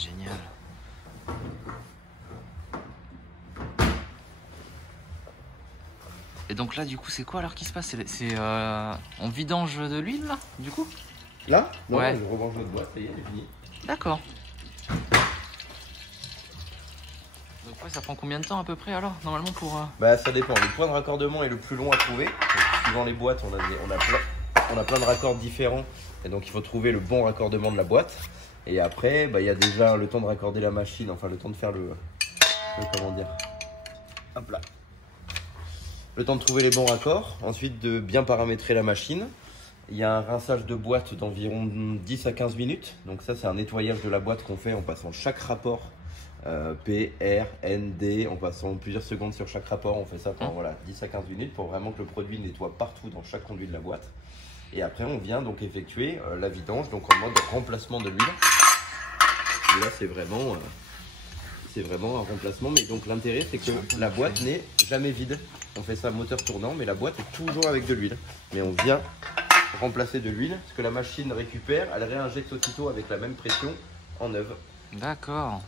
génial. Et donc là, du coup, c'est quoi alors qui se passe? On vidange de l'huile là, du coup? Là? Non, ouais. je rebranche notre boîte, ça y est, c'est fini. D'accord. Donc ouais, ça prend combien de temps à peu près alors, normalement pour... Bah ça dépend, le point de raccordement est le plus long à trouver. Donc, suivant les boîtes, on a plein de raccords différents. Et donc il faut trouver le bon raccordement de la boîte. Et après, bah, il y a déjà le temps de raccorder la machine, enfin le temps de faire comment dire, hop là. Le temps de trouver les bons raccords, ensuite de bien paramétrer la machine. Il y a un rinçage de boîte d'environ 10 à 15 minutes. Donc ça c'est un nettoyage de la boîte qu'on fait en passant chaque rapport. P, R, N, D, en passant plusieurs secondes sur chaque rapport. On fait ça pendant voilà, 10 à 15 minutes pour vraiment que le produit nettoie partout dans chaque conduit de la boîte. Et après on vient donc effectuer la vidange, donc en mode remplacement de l'huile. Et là c'est vraiment un remplacement, mais donc l'intérêt c'est que la boîte n'est jamais vide. On fait ça moteur tournant, mais la boîte est toujours avec de l'huile. Mais on vient remplacer de l'huile, ce que la machine récupère, elle réinjecte aussitôt avec la même pression en neuve. D'accord.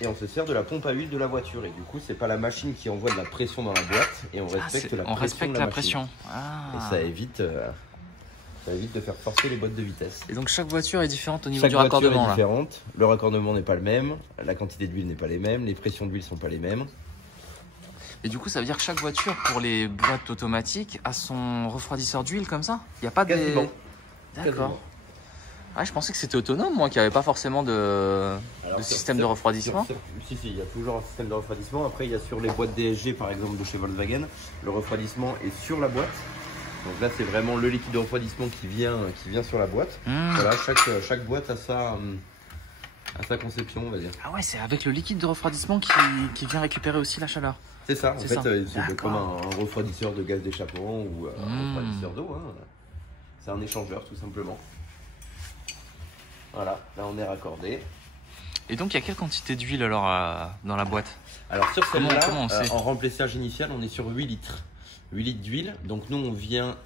Et on se sert de la pompe à huile de la voiture. Et du coup, c'est pas la machine qui envoie de la pression dans la boîte. Et on respecte la pression. Ah. Et ça évite de faire forcer les boîtes de vitesse. Et donc chaque voiture est différente au niveau du raccordement. raccordement. Chaque voiture est différente. Le raccordement n'est pas le même. La quantité d'huile n'est pas les mêmes. Les pressions d'huile sont pas les mêmes. Et du coup, ça veut dire que chaque voiture, pour les boîtes automatiques, a son refroidisseur d'huile comme ça? Il n'y a pas de... D'accord. Ah, je pensais que c'était autonome, moi, qu'il n'y avait pas forcément de système de refroidissement. Si, il y a toujours un système de refroidissement. Après, il y a sur les boîtes DSG, par exemple, de chez Volkswagen, le refroidissement est sur la boîte. Donc là, c'est vraiment le liquide de refroidissement qui vient sur la boîte. Voilà, chaque boîte a sa conception, on va dire. Ah ouais, c'est avec le liquide de refroidissement qui vient récupérer aussi la chaleur. C'est ça, en fait, c'est comme un refroidisseur de gaz d'échappement ou un refroidisseur d'eau. Hein. C'est un échangeur, tout simplement. Voilà, là on est raccordé. Et donc il y a quelle quantité d'huile alors dans la boîte? Alors sur celle-là, en remplissage initial, on est sur 8 litres. 8 litres d'huile. Donc nous on vient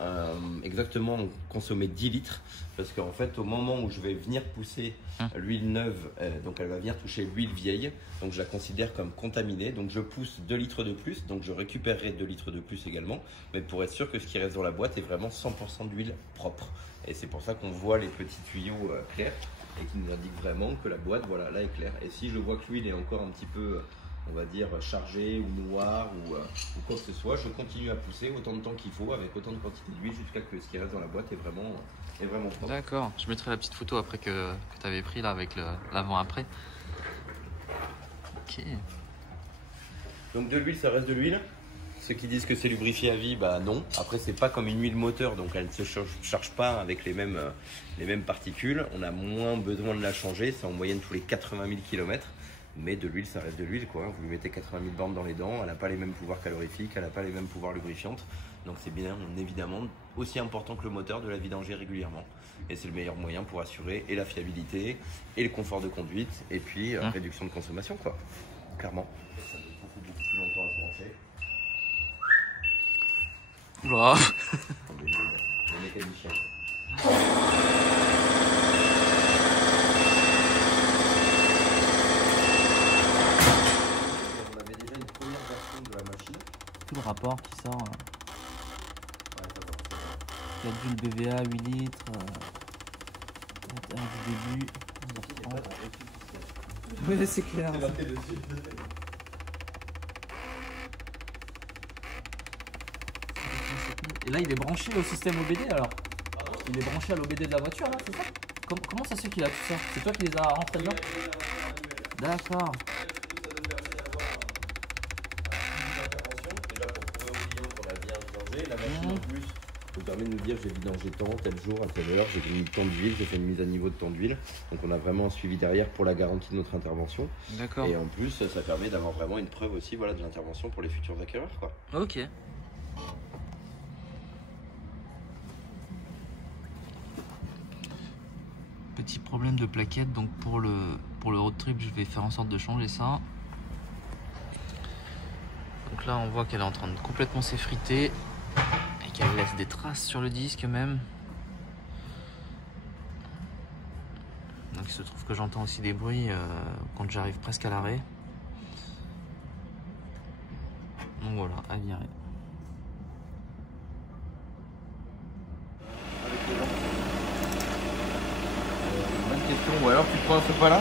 exactement consommer 10 litres. Parce qu'en fait au moment où je vais venir pousser l'huile neuve, donc elle va venir toucher l'huile vieille. Donc je la considère comme contaminée. Donc je pousse 2 litres de plus. Donc je récupérerai 2 litres de plus également. Mais pour être sûr que ce qui reste dans la boîte est vraiment 100% d'huile propre. Et c'est pour ça qu'on voit les petits tuyaux clairs. Et qui nous indique vraiment que la boîte, voilà, là est claire. Et si je vois que l'huile est encore un petit peu, on va dire, chargée ou noire ou quoi que ce soit, je continue à pousser autant de temps qu'il faut avec autant de quantité d'huile jusqu'à ce que ce qui reste dans la boîte est vraiment propre. D'accord, je mettrai la petite photo après que tu avais pris là avec l'avant-après. Ok. Donc de l'huile, ça reste de l'huile. Ceux qui disent que c'est lubrifié à vie, bah non. Après, c'est pas comme une huile moteur, donc elle ne se charge pas avec les mêmes particules. On a moins besoin de la changer, c'est en moyenne tous les 80 000 km. Mais de l'huile, ça reste de l'huile, quoi. Vous lui mettez 80 000 bornes dans les dents, elle n'a pas les mêmes pouvoirs calorifiques, elle n'a pas les mêmes pouvoirs lubrifiantes. Donc c'est bien évidemment aussi important que le moteur de la vidanger régulièrement. Et c'est le meilleur moyen pour assurer et la fiabilité, et le confort de conduite, et puis réduction de consommation, quoi. Clairement. Ça met beaucoup plus longtemps à se brancher. Oula. Le mécanicien. On avait déjà une première version de la machine. Tout le rapport qui sort. Ouais, il y a d'huile BVA 8 litres. Du début. Oui, c'est clair. Et là, il est branché au système OBD alors? Il est branché à l'OBD de la voiture là, c'est ça? Comment ça se fait qu'il a tout ça? C'est toi qui les as rentrés dedans? D'accord. La machine en plus nous permet de nous dire j'ai vidangé tant, tel jour, à telle heure, j'ai mis tant d'huile, j'ai fait une mise à niveau de tant d'huile. Donc on a vraiment un suivi derrière pour la garantie de notre intervention. D'accord. Et en plus ça permet d'avoir vraiment une preuve aussi, voilà, de l'intervention pour les futurs acquéreurs, quoi. Ok. Petit problème de plaquette, donc pour le road trip je vais faire en sorte de changer ça. Donc là on voit qu'elle est en train de complètement s'effriter et qu'elle laisse des traces sur le disque même. Donc il se trouve que j'entends aussi des bruits quand j'arrive presque à l'arrêt. Donc voilà, à virer. Bonne question, ou alors tu prends ce pas là?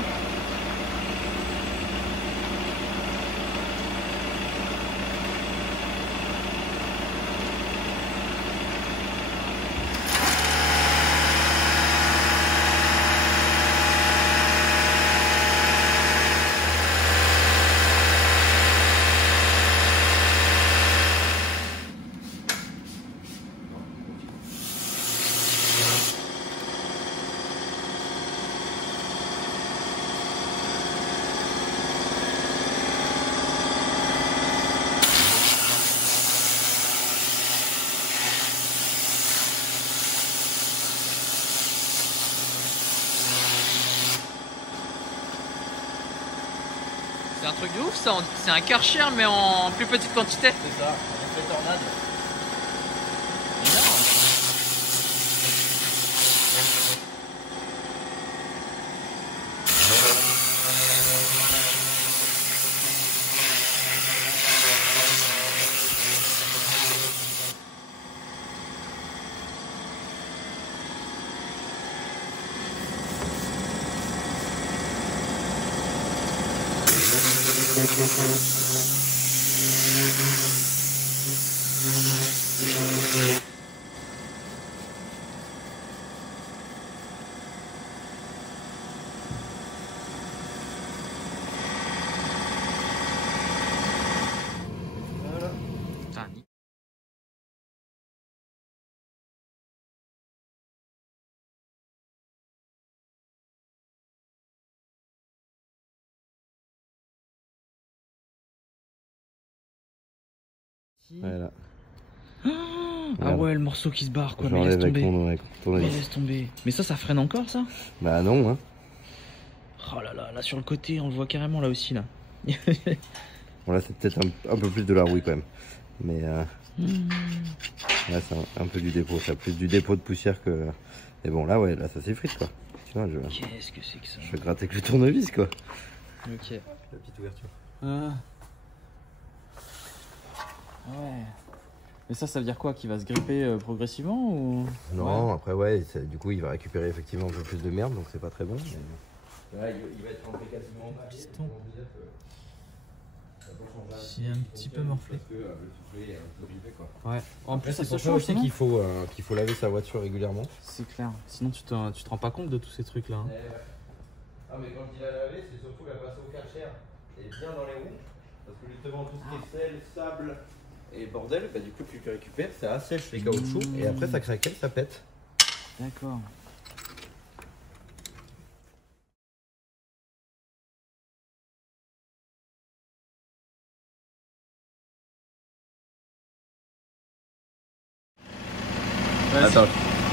C'est un truc de ouf ça, c'est un Karcher mais en plus petite quantité. C'est ça, avec les tornades. Énorme. Putain, nickel. Voilà. Ah ouais, le morceau qui se barre quoi, mais laisse J'enlève avec tomber. ton avis. Laisse tomber. Mais ça freine encore ça? Bah non, hein. Oh là là, là sur le côté, on le voit carrément là aussi là. Bon là c'est peut-être un peu plus de la rouille quand même. Mais là c'est un peu du dépôt, ça plus du dépôt de poussière que... Mais bon là ouais, là ça s'effrite quoi. Tu vois, Qu'est-ce que c'est que ça? je vais gratter avec le tournevis quoi. Ok. La petite ouverture. Ah. Ouais. Mais ça veut dire quoi? Qu'il va se gripper progressivement ou... Non, après ouais, du coup il va récupérer effectivement un peu plus de merde, donc c'est pas très bon. Mais... Là, il va être rentré quasiment en piston. C'est un petit peu morflé. Parce que le soufflet est un peu grippé quoi. Ouais. En plus, ça c'est se pour ça chauffe aussi qu'il faut laver sa voiture régulièrement. C'est clair. Sinon, tu te rends pas compte de tous ces trucs là. Hein. Ah, mais quand il a lavé, c'est surtout la passer au Karcher et bien dans les roues. Parce que justement, tout ce qui est sel, sable et bordel, bah, du coup, tu le récupères, ça assèche les caoutchoucs et après, ça craquelle, ça pète. D'accord. Attends,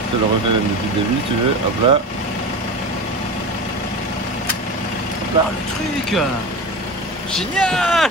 je te le refais même depuis le début si tu veux. Hop là. Hop là, le truc! Génial!